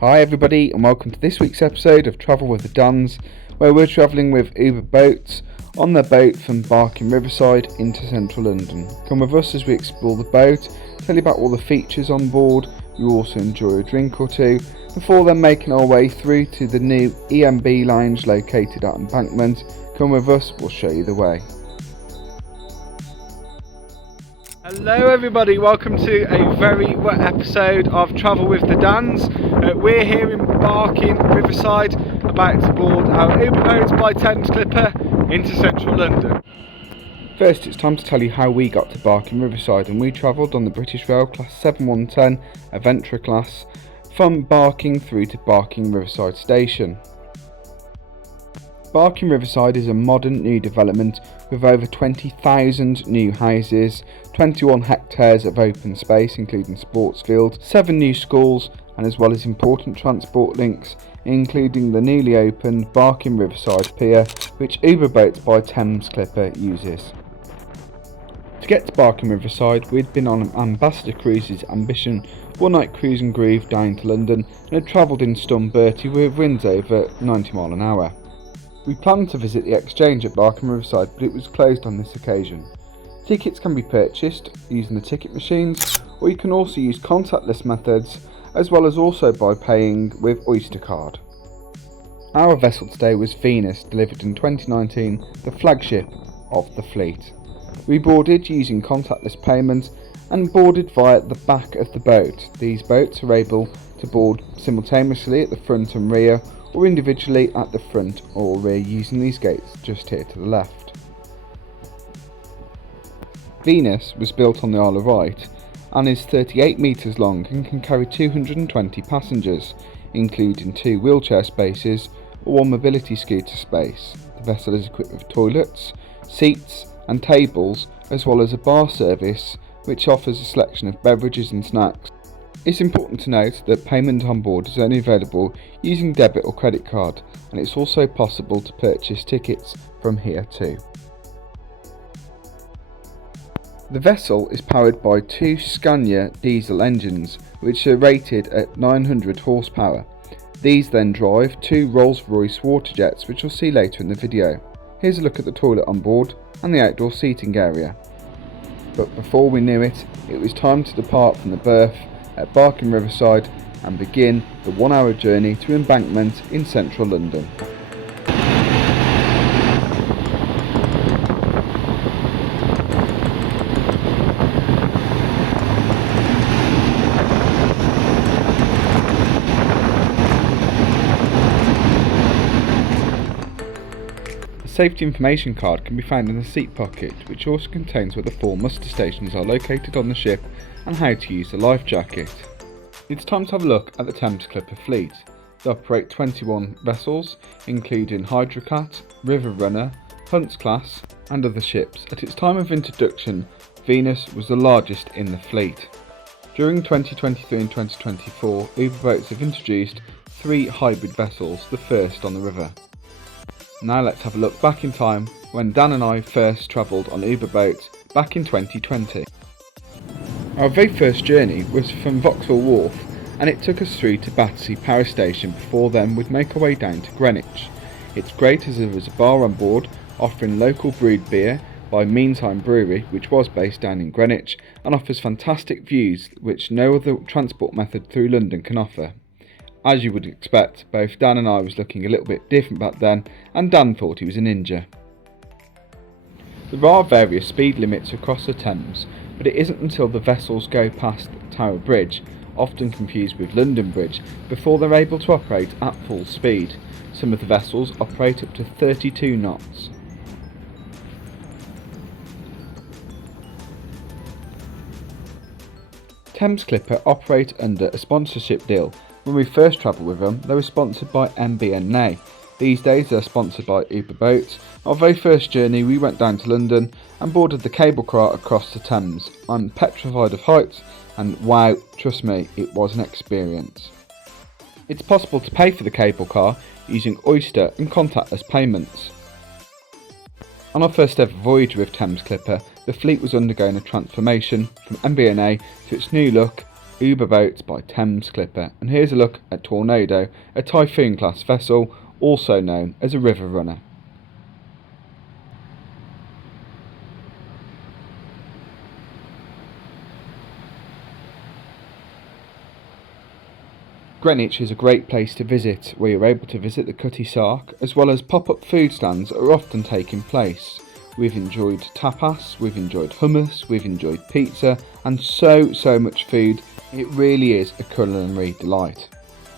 Hi everybody and welcome to this week's episode of Travel with the Dans, where we're travelling with UBERBOAT on their boat from Barking Riverside into central London. Come with us as we explore the boat, tell you about all the features on board. You also enjoy a drink or two before then making our way through to the new EMB lounge located at Embankment. Come with us, we'll show you the way. Hello everybody, welcome to a very wet episode of Travel with the Dans. We're here in Barking Riverside, about to board our UBERBOAT by Thames Clipper into central London. First, it's time to tell you how we got to Barking Riverside, and we travelled on the British Rail Class 7110 Adventurer class from Barking through to Barking Riverside Station. Barking Riverside is a modern new development with over 20,000 new houses, 21 hectares of open space including sports fields, 7 new schools, and as well as important transport links including the newly opened Barking Riverside Pier, which UBERBOAT by Thames Clipper uses. To get to Barking Riverside, we'd been on Ambassador Cruises Ambition one-night cruise and groove down to London and had travelled in Bertie with winds over 90 miles an hour. We planned to visit the exchange at Barking Riverside, but it was closed on this occasion. Tickets can be purchased using the ticket machines, or you can also use contactless methods, as well as also by paying with Oyster Card. Our vessel today was Venus, delivered in 2019, the flagship of the fleet. We boarded using contactless payment and boarded via the back of the boat. These boats are able to board simultaneously at the front and rear, or individually at the front or rear using these gates just here to the left. Venus was built on the Isle of Wight and is 38 metres long and can carry 220 passengers, including 2 wheelchair spaces or 1 mobility scooter space. The vessel is equipped with toilets, seats and tables, as well as a bar service which offers a selection of beverages and snacks. It's important to note that payment on board is only available using debit or credit card, and it's also possible to purchase tickets from here too. The vessel is powered by 2 Scania diesel engines, which are rated at 900 horsepower. These then drive 2 Rolls-Royce water jets, which we'll see later in the video. Here's a look at the toilet on board and the outdoor seating area. But before we knew it, it was time to depart from the berth at Barking Riverside and begin the 1-hour journey to Embankment in central London. The safety information card can be found in the seat pocket, which also contains where the 4 muster stations are located on the ship and how to use the life jacket. It's time to have a look at the Thames Clipper fleet. They operate 21 vessels, including Hydrocat, River Runner, Hunt's class and other ships. At its time of introduction, Venus was the largest in the fleet. During 2023 and 2024, UBERBOATs have introduced 3 hybrid vessels, the first on the river. Now let's have a look back in time when Dan and I first travelled on UBERBOAT back in 2020. Our very first journey was from Vauxhall Wharf, and it took us through to Battersea Power Station. Before then we'd make our way down to Greenwich. It's great as there was a bar on board offering local brewed beer by Meantime Brewery, which was based down in Greenwich, and offers fantastic views which no other transport method through London can offer. As you would expect, both Dan and I was looking a little bit different back then, and Dan thought he was a ninja. There are various speed limits across the Thames, but it isn't until the vessels go past Tower Bridge, often confused with London Bridge, before they're able to operate at full speed. Some of the vessels operate up to 32 knots. Thames Clipper operate under a sponsorship deal. When we first travelled with them, they were sponsored by MBNA. These days they're sponsored by UBERBOAT. Our very first journey we went down to London and boarded the cable car across the Thames. I'm petrified of heights, and wow, trust me, it was an experience. It's possible to pay for the cable car using Oyster and contactless payments. On our first ever voyage with Thames Clipper, the fleet was undergoing a transformation from MBNA to its new look UBERBOAT by Thames Clipper, and here's a look at Tornado, a typhoon class vessel also known as a river runner. Greenwich is a great place to visit, where you're able to visit the Cutty Sark, as well as pop-up food stands that are often taking place. We've enjoyed tapas, we've enjoyed hummus, we've enjoyed pizza, and so much food. It really is a culinary delight.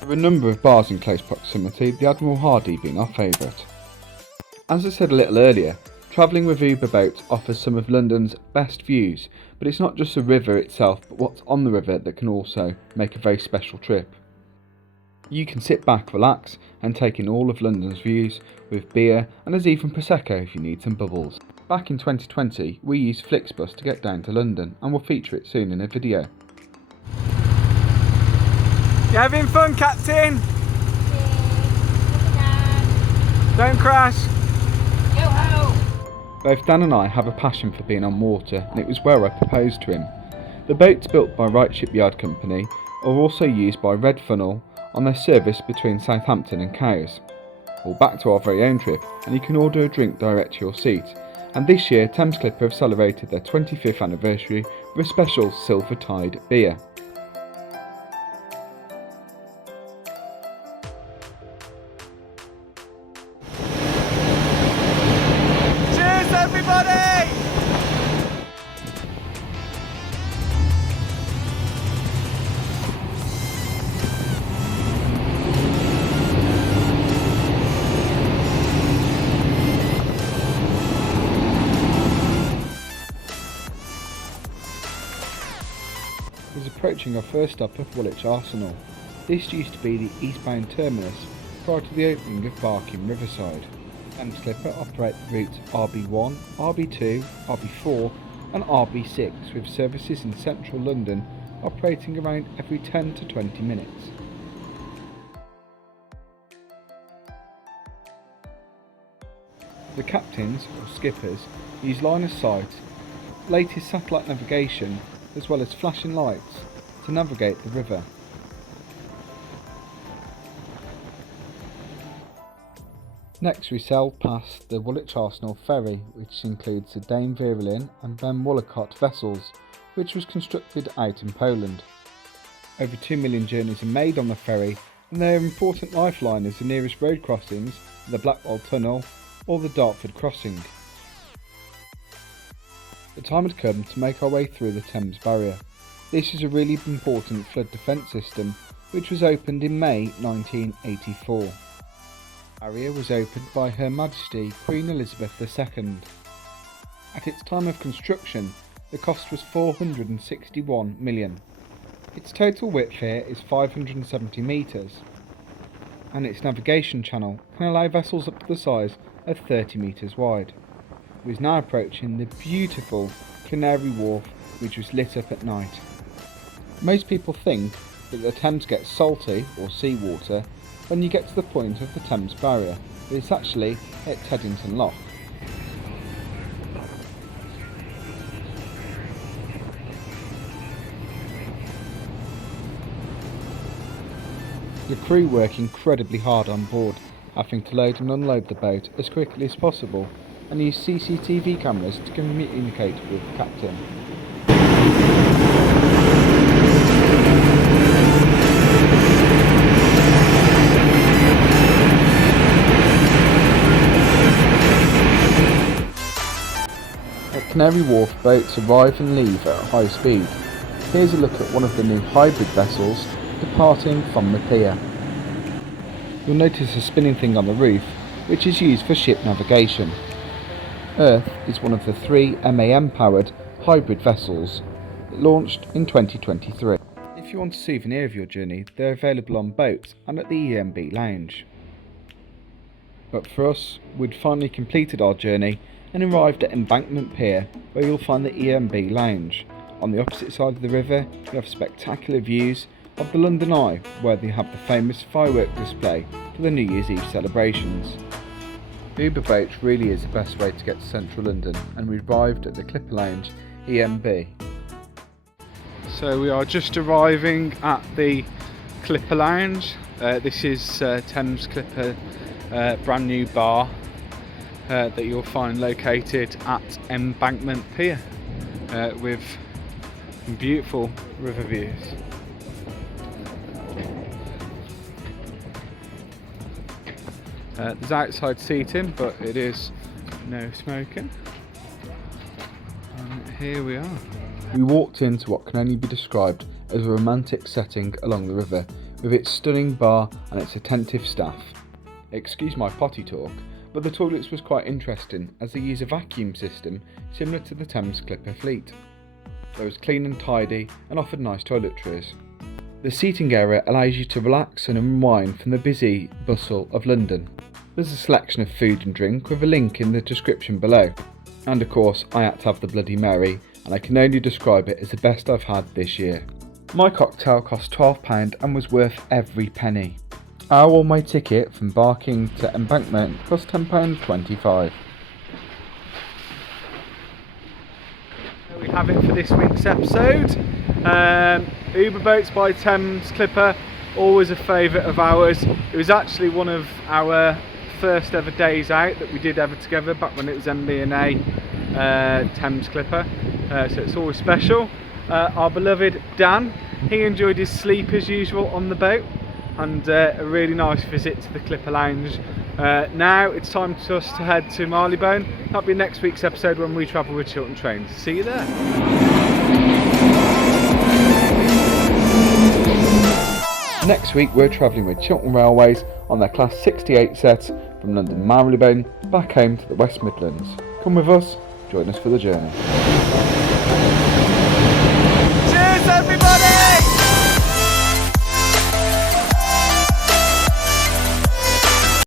There are a number of bars in close proximity, the Admiral Hardy being our favourite. As I said a little earlier, travelling with UBERBOAT offers some of London's best views, but it's not just the river itself, but what's on the river that can also make a very special trip. You can sit back, relax, and take in all of London's views with beer, and there's even Prosecco if you need some bubbles. Back in 2020, we used Flixbus to get down to London, and we'll feature it soon in a video. You having fun, Captain? Yeah. Don't crash. Yo-ho! Both Dan and I have a passion for being on water, and it was where I proposed to him. The boats built by Wright Shipyard Company are also used by Red Funnel on their service between Southampton and Cowes. Well, back to our very own trip, and you can order a drink direct to your seat. And this year, Thames Clipper have celebrated their 25th anniversary with a special Silver Tide beer. Cheers, everybody! Is approaching our first stop of Woolwich Arsenal. This used to be the eastbound terminus prior to the opening of Barking Riverside. Thames Clipper operate the routes RB1, RB2, RB4 and RB6 with services in central London operating around every 10 to 20 minutes. The captains or skippers use line of sight, latest satellite navigation as well as flashing lights to navigate the river. Next we sailed past the Woolwich Arsenal ferry, which includes the Dame Veerlin and Ben Wollicott vessels, which was constructed out in Poland. Over 2 million journeys are made on the ferry, and they are important lifeline as the nearest road crossings are the Blackwall Tunnel or the Dartford Crossing. The time had come to make our way through the Thames Barrier. This is a really important flood defence system which was opened in May 1984. The barrier was opened by Her Majesty Queen Elizabeth II. At its time of construction, the cost was £461 million. Its total width here is 570 metres, and its navigation channel can allow vessels up to the size of 30 metres wide. It was now approaching the beautiful Canary Wharf, which was lit up at night. Most people think that the Thames gets salty or seawater when you get to the point of the Thames Barrier, but it's actually at Teddington Lock. The crew work incredibly hard on board, having to load and unload the boat as quickly as possible and use CCTV cameras to communicate with the captain. At Canary Wharf, boats arrive and leave at high speed. Here's a look at one of the new hybrid vessels departing from the pier. You'll notice a spinning thing on the roof, which is used for ship navigation. Earth is one of the 3 MAN-powered hybrid vessels that launched in 2023. If you want a souvenir of your journey, they're available on boats and at the EMB lounge. But for us, we'd finally completed our journey and arrived at Embankment Pier, where you'll find the EMB lounge. On the opposite side of the river, you have spectacular views of the London Eye, where they have the famous firework display for the New Year's Eve celebrations. UBERBOAT really is the best way to get to central London, and we arrived at the Clipper Lounge EMB. So we are just arriving at the Clipper Lounge. This is Thames Clipper brand new bar that you'll find located at Embankment Pier with beautiful river views. There's outside seating, but it is no smoking. And here we are. We walked into what can only be described as a romantic setting along the river, with its stunning bar and its attentive staff. Excuse my potty talk, but the toilets was quite interesting as they use a vacuum system similar to the Thames Clipper fleet. They was clean and tidy and offered nice toiletries. The seating area allows you to relax and unwind from the busy bustle of London. There's a selection of food and drink with a link in the description below. And of course I had to have the Bloody Mary, and I can only describe it as the best I've had this year. My cocktail cost £12 and was worth every penny. Our one-way ticket from Barking to Embankment cost £10.25. We have it for this week's episode. UBERBOATs by Thames Clipper, always a favourite of ours. It was actually one of our first ever days out that we did ever together back when it was MB&A Thames Clipper, so it's always special. Our beloved Dan, he enjoyed his sleep as usual on the boat, and a really nice visit to the Clipper Lounge. Now it's time for us to head to Marylebone. That'll be next week's episode when we travel with Chiltern Trains. See you there. Next week we're travelling with Chiltern Railways on their Class 68 set from London Marylebone back home to the West Midlands. Come with us, join us for the journey.